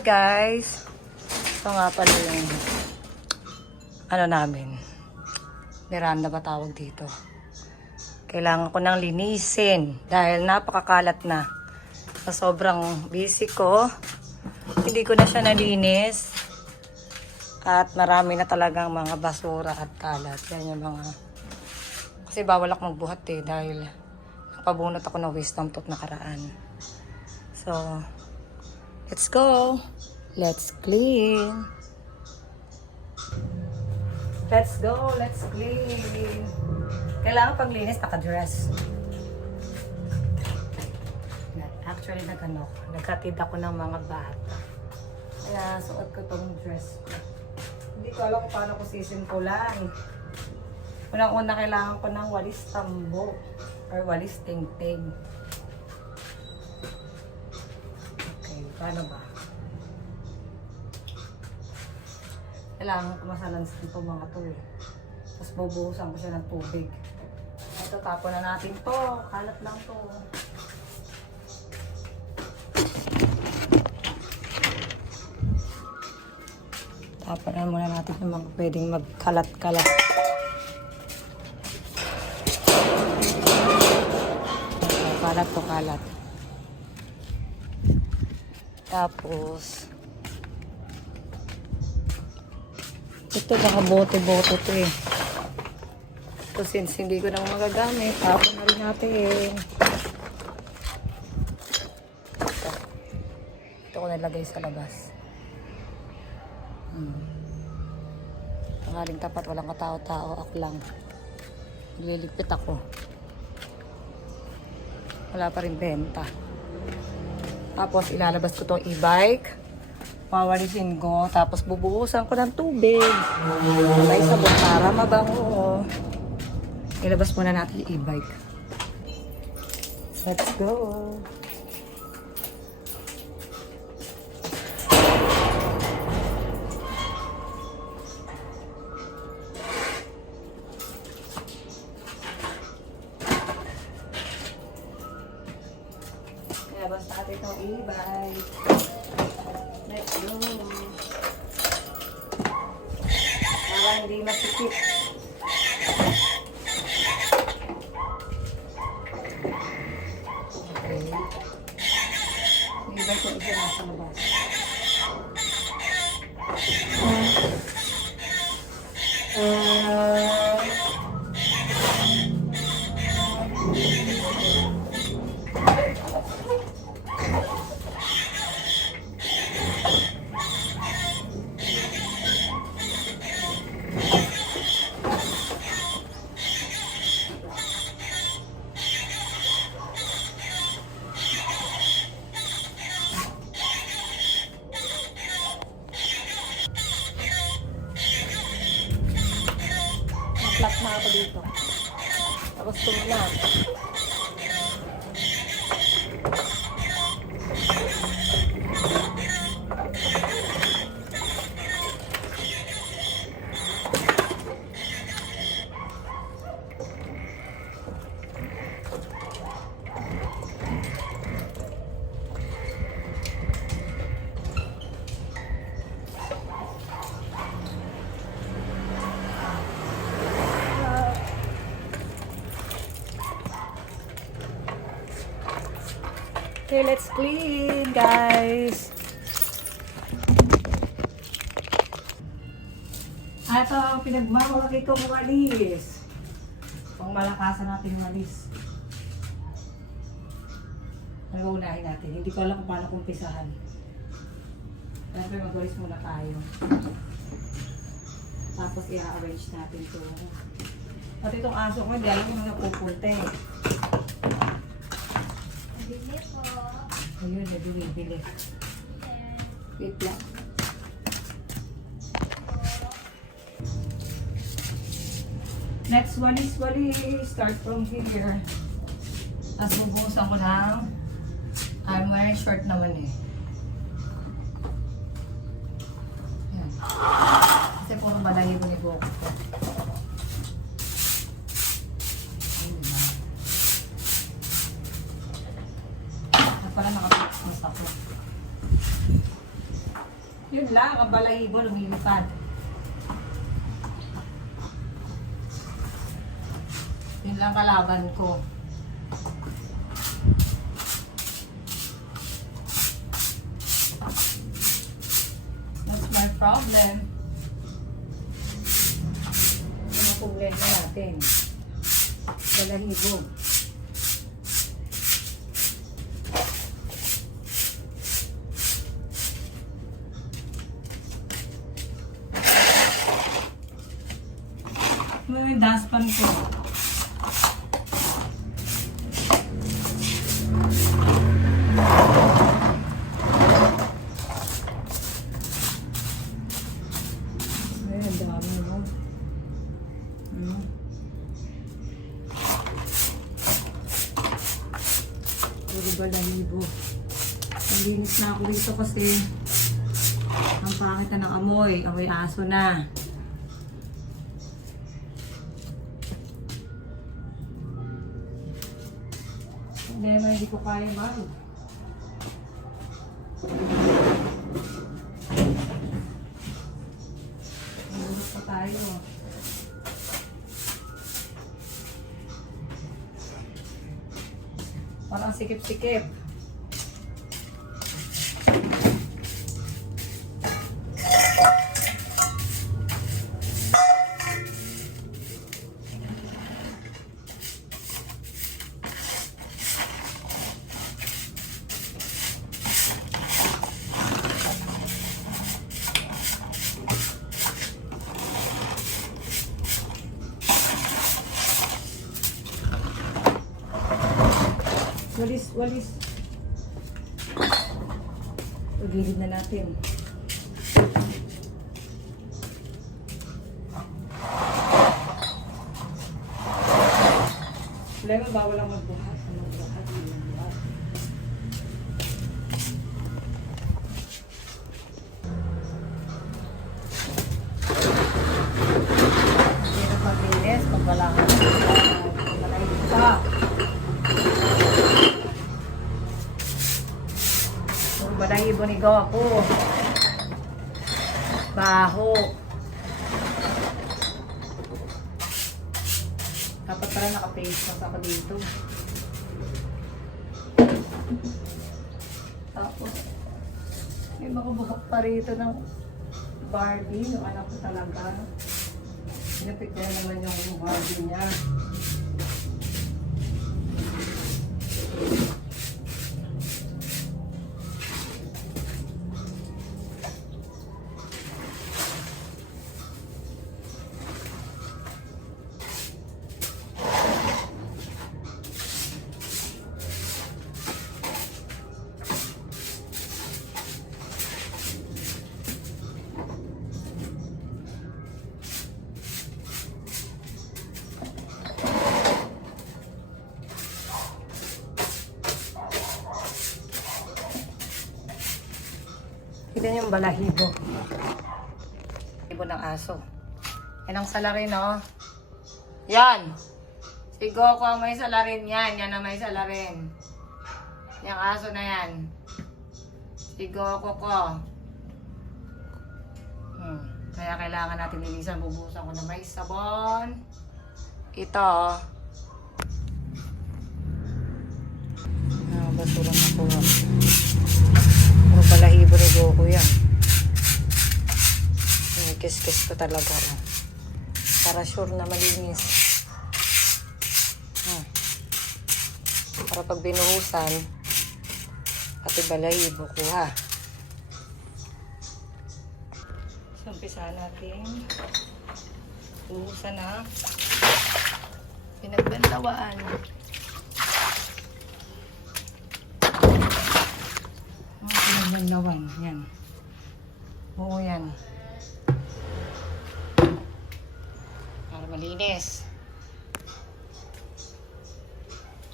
Hi guys! Ito nga pala yung namin. Miranda ba tawag dito? Kailangan ko nang linisin dahil napakakalat na. Sa sobrang busy ko, hindi ko na siya nalinis. At marami na talagang mga basura at kalat. Yan yung mga... Kasi bawal ako magbuhat dahil napabunot ako ng wisdom tooth nakaraan. So, let's go! Let's clean! Let's go! Let's clean! Kailangan paglinis, naka-dress. Actually, naghatid ako ng mga bata. Kaya, suot ko tong dress ko. Hindi ko alam kung paano ko sisimpulan. Unang-una, kailangan ko ng walis tambo or walis ting-ting. Okay, paano ba? Kailangan ko masalans dito mga to eh. Tapos bubuhusan ko siya ng tubig. Ito, tapon na natin to. Kalat lang to. Tapanan muna natin yung mga pwedeng magkalat-kalat. Kalat to kalat. Tapos ito baka bote-bote to eh. So since hindi ko nang magagamit, tapon na rin natin. Ito ko nalagay sa labas. Tangaling tapat, walang katao-tao, ako lang. Nililigpit ako. Wala pa rin benta. Tapos ilalabas ko tong e-bike. Pawalisin ko, tapos bubuhusan ko ng tubig. Sabay sabon para mabango. Ilabas muna natin yung e-bike. Let's go! Ilabas natin itong e-bike. Let's go. Para hindi masikip. Okay. Ibig ko isa nasa labas. Flat na ako dito. Tapos tumulak. Okay, let's clean, guys. Ito ang pinagmamalaki kong walis. Pang malakasan natin yung walis. Nag-uunahin natin. Hindi ko alam kung paano kumpisahan. Siyempre mag-walis muna tayo. Tapos i-arrange natin ito. At itong aso ko, hindi alam kung napupunta eh. Ayun, nabili. Wait lang. Next walis. Start from here. Tapos bubuhusan ko ng... I'm wearing short naman eh. Yan. Kasi puro balahibo ni Boko ko. Pala nakapagpas ako. Yun lang, ang balahibo lumilipad. Yun lang kalaban ko. That's my problem. Ano problema natin? Balahibo. May daspan ko. Ay, ang dami mo. Puro balahibo. Nalinis na ako dito kasi ang pangit na ng amoy. Amoy aso na. Hindi ko kaya man. Nagulot pa tayo. Parang sikip-sikip. Walis. Pagilid na natin. Problema, bawal lang magbuhat. Magbuhat. Hindi na paglinis, magbalangan. Malayin pa. Balahibo ni Goku. Baho. Dapat pala naka-face mask ako dito. Tapos, may makabuhok pa rito ng Barbie. Yung anak ko talaga. Pinapit niya naman yung Barbie niya. Kita niyo yung balahibo. Balahibo ng aso. Yan ang salarin, no? Yan! Si Goku ang may salarin yan. Yan ang may salarin. Yung aso na yan. Si Goku ko. Kaya kailangan natin linisan. Bubusan ko na may sabon. Ito. Basura na po. Puro balahibo ni Goku yan. Kiss-kiss ko talaga. Para sure na malinis. Para pag binuhusan, pati balahibo ko ha. So, umpisa natin. Buhusan na. Pinagbanlawaan. Pinagbanlawan. Yan. Oo yan. Para malinis.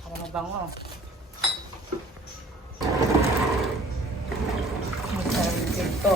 Para mabango. Masarap dito.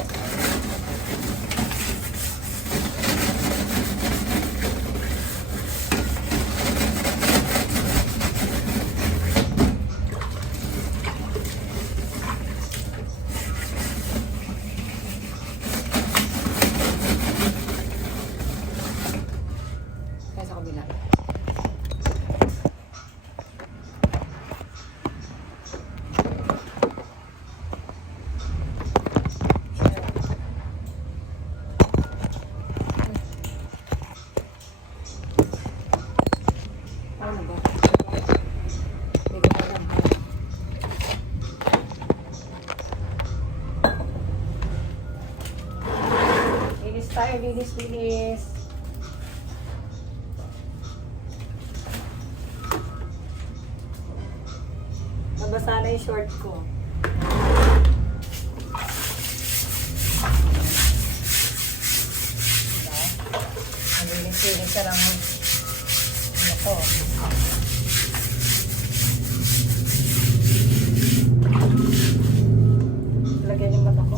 tayo, linis. Nabasa na yung short ko. Linis ka lang. Ano to? Lagyan yung mata ko.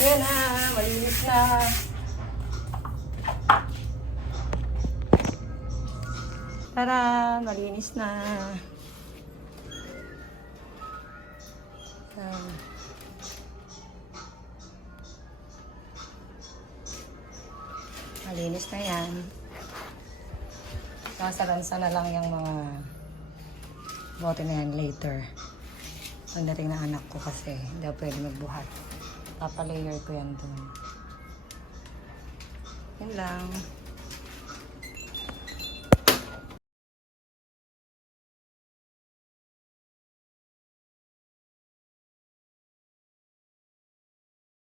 Ayan na, malinis na. Tara, malinis na. Malinis na yan. Sasalansa na lang yung mga bote na yan later. Pagdating na anak ko kasi hindi ako pwede magbuhat. Papalayer ko yan dun. Yun lang.